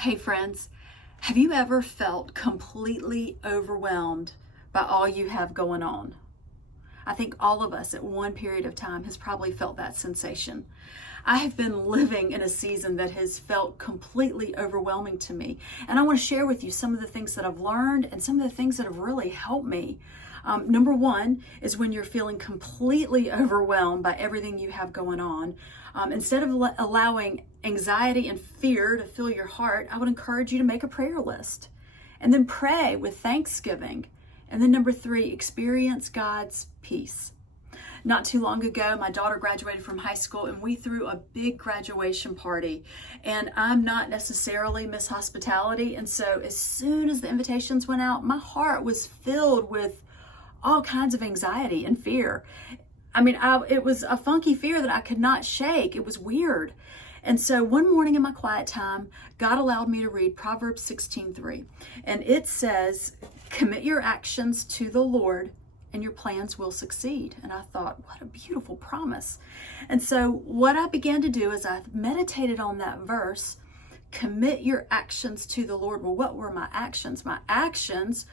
Hey friends, have you ever felt completely overwhelmed by all you have going on? I think all of us at one period of time has probably felt that sensation. I have been living in a season that has felt completely overwhelming to me. And I want to share with you some of the things that I've learned and some of the things that have really helped me. Number one is when you're feeling completely overwhelmed by everything you have going on. Instead of allowing anxiety and fear to fill your heart, I would encourage you to make a prayer list and then pray with thanksgiving. And then number three, experience God's peace. Not too long ago, my daughter graduated from high school and we threw a big graduation party. And I'm not necessarily Miss Hospitality. And so as soon as the invitations went out, my heart was filled with all kinds of anxiety and fear. It was a funky fear that I could not shake. It was weird. And so one morning in my quiet time, God allowed me to read Proverbs 16:3. And it says, commit your actions to the Lord and your plans will succeed. And I thought, what a beautiful promise. And so what I began to do is I meditated on that verse, commit your actions to the Lord. Well, what were my actions? My actions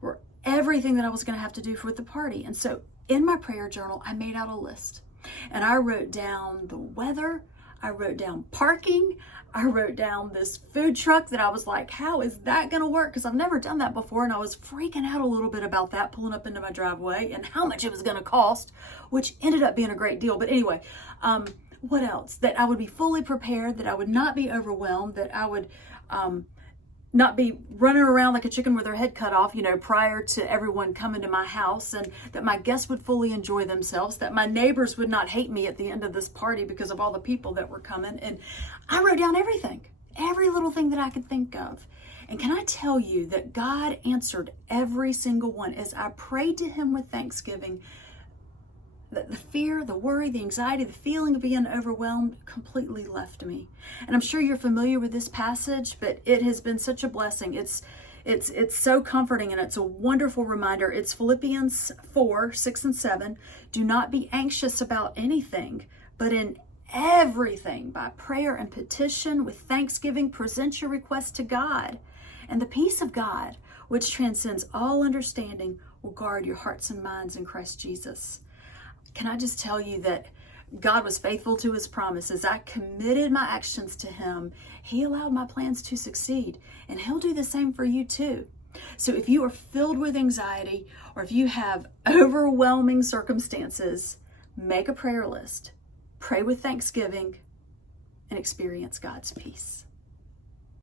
were everything that I was going to have to do for the party. And so in my prayer journal, I made out a list and I wrote down the weather. I wrote down parking. I wrote down this food truck that I was like, how is that going to work? Because I've never done that before. And I was freaking out a little bit about that, pulling up into my driveway and how much it was going to cost, which ended up being a great deal. But anyway, what else? That I would be fully prepared, that I would not be overwhelmed, that I would not be running around like a chicken with their head cut off, prior to everyone coming to my house, and that my guests would fully enjoy themselves, that my neighbors would not hate me at the end of this party because of all the people that were coming. And I wrote down everything, every little thing that I could think of. And can I tell you that God answered every single one as I prayed to him with thanksgiving. The fear, the worry, the anxiety, the feeling of being overwhelmed completely left me. And I'm sure you're familiar with this passage, but it has been such a blessing. It's so comforting and it's a wonderful reminder. It's Philippians 4:6-7. Do not be anxious about anything, but in everything, by prayer and petition, with thanksgiving, present your request to God. And the peace of God, which transcends all understanding, will guard your hearts and minds in Christ Jesus. Can I just tell you that God was faithful to his promises? I committed my actions to him. He allowed my plans to succeed, and he'll do the same for you too. So if you are filled with anxiety or if you have overwhelming circumstances, make a prayer list, pray with thanksgiving, and experience God's peace.